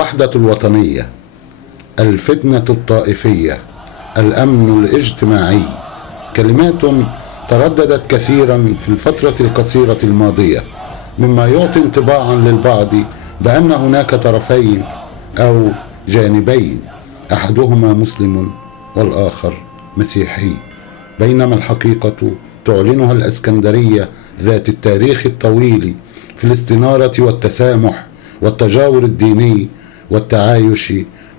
الوحدة الوطنية، الفتنة الطائفية، الأمن الاجتماعي، كلمات ترددت كثيرا في الفترة القصيرة الماضية، مما يعطي انطباعا للبعض بأن هناك طرفين أو جانبين، أحدهما مسلم والآخر مسيحي، بينما الحقيقة تعلنها الإسكندرية ذات التاريخ الطويل في الاستنارة والتسامح والتجاور الديني والتعايش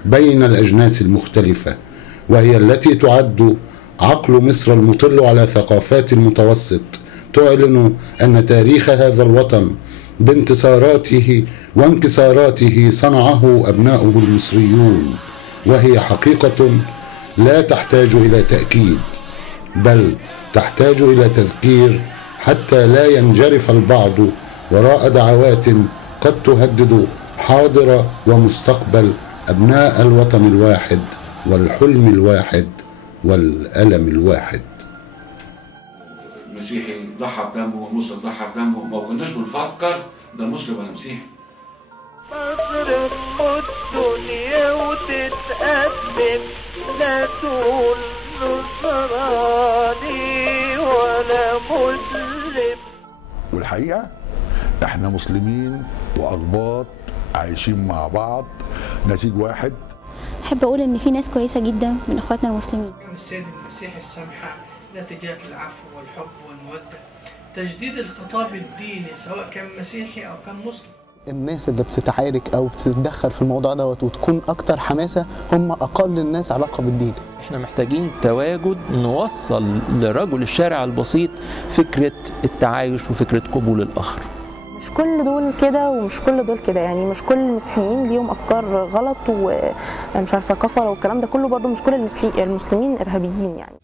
بين الأجناس المختلفة، وهي التي تعد عقل مصر المطل على ثقافات المتوسط، تعلن أن تاريخ هذا الوطن بانتصاراته وانكساراته صنعه أبناؤه المصريون، وهي حقيقة لا تحتاج إلى تأكيد، بل تحتاج إلى تذكير حتى لا ينجرف البعض وراء دعوات قد تهدد حاضر ومستقبل أبناء الوطن الواحد والحلم الواحد والألم الواحد. المسيحي ضحى بدمه والمسلم ضحى بدمه، ما كناش بنفكر ده مسلم ولا مسيحي. مصر الدنيا وتتقدم، لا تقول نصراني ولا مسلم. والحقيقة احنا مسلمين وأقباط عايشين مع بعض نسيج واحد. أحب أقول إن في ناس كويسة جدا من إخواتنا المسلمين. السيد المسيح السمحة التي جاءت العفو والحب والمودة، تجديد الخطاب الديني سواء كان مسيحي أو كان مسلم. الناس اللي بتتعارك أو بتتدخل في الموضوع دوت وتكون أكتر حماسة هم أقل الناس علاقة بالدين. احنا محتاجين تواجد نوصل لرجل الشارع البسيط فكرة التعايش وفكرة قبول الآخر. مش كل دول كده ومش كل دول كده، يعني مش كل المسيحيين ليهم افكار غلط ومش عارفه كفره والكلام ده كله، برضو مش كل المسلمين ارهابيين يعني.